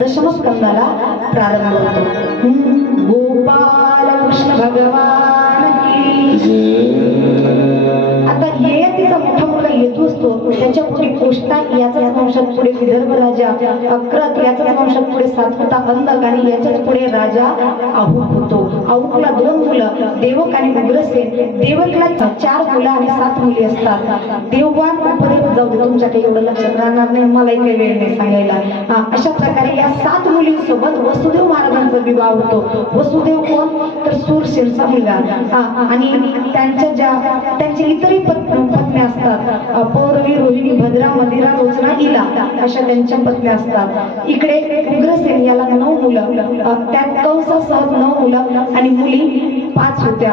दशमस्कंदाला प्रारंभ होतो. गोपाल कृष्ण भगवान आता ययातीचा मोठा मुलगा येतो असतो त्याच्या पुढे कोष्टा याचाच वंशात पुढे विदर्भ राजा अक्रत याचाच वंशात पुढे सातपुता अंधक आणि याच्याच पुढे राजा आहुत होतो. आहुकला दोन मुलं देवक आणि उग्रसेन. देवकला चार मुलं आणि सात मुली असतात. देववान पर्यंत जाऊ तुमच्या काही एवढं लक्षात राहणार नाही मला इथे वेळ नाही सांगायला. अशा प्रकारे या सात मुलींसोबत वसुदेव महाराजांचा विवाह होतो. वसुदेव कोण? तर सूरशेरचा मुलगा. हा, आणि त्यांच्या ज्या त्यांचे इतरही पत्- पत्नी असतात. पौरवी रोहिणी भद्रा मदिरा रोचना इला अशा त्यांच्या पत्नी असतात. इकडे त्यात मुलं सहज नऊ मुलं आणि मुली पाच होत्या.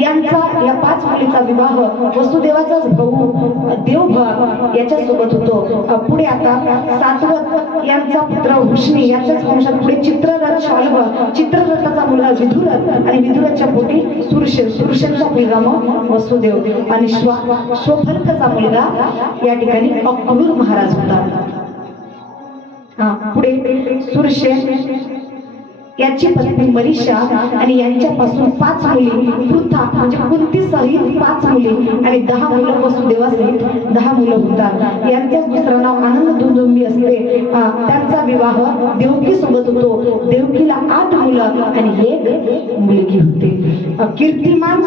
यांचा या पाच मुलीचा विवाह वसुदेवाचाच भाऊ देवभा याच्या सोबत होतो पुढे आता सातवत यांचा पुत्र हुष्णी याच्याच वंशात पुढे चित्ररथ शाल्व चित्ररथाचा मुलगा विधुरथ आणि विधुरथच्या पोटी सुरशेर सुरशेरचा मुलगा मग वसुदेव. आणि श्वा स्वभर्तचा मुलगा या ठिकाणी अक्रूर महाराज होता. हा पुढे सुरशेर याची पत्नी मरीषा आणि यांच्यापासून पाच मुली पृथा म्हणजे कुंती सहित पाच मुली आणि दहा मुलं वसुदेवासहित दहा मुलं होतात. यांच्याच दुसरं नाव आनंद दुंदुंबी असते. त्यांचा विवाह देवकी सोबत होतो. देवकीला आठ मुलं आणि एक मुलगी होते. कीर्तिमान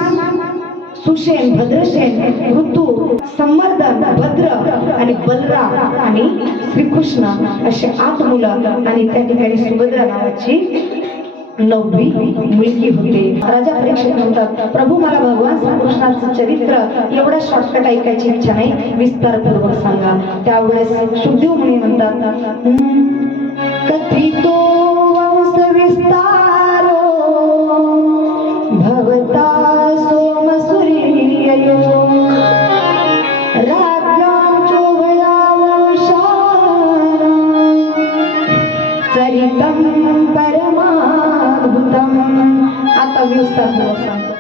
सुशेन भद्रसेन ऋतू संवर्धन भद्र आणि बलराम आणि श्रीकृष्ण असे आठ मुलं आणि त्या ठिकाणी सुभद्रा नावाची नववी मुलगी होते. राजा परीक्षित म्हणतात प्रभू मला भगवान श्रीकृष्णाचं चरित्र एवढा शॉर्टकट ऐकायची इच्छा नाही. विस्तारपूर्वक सांगा. त्यावेळेस सुखदेव मुनी म्हणतात "हम्म, कथितो caminhos da rua, Pai.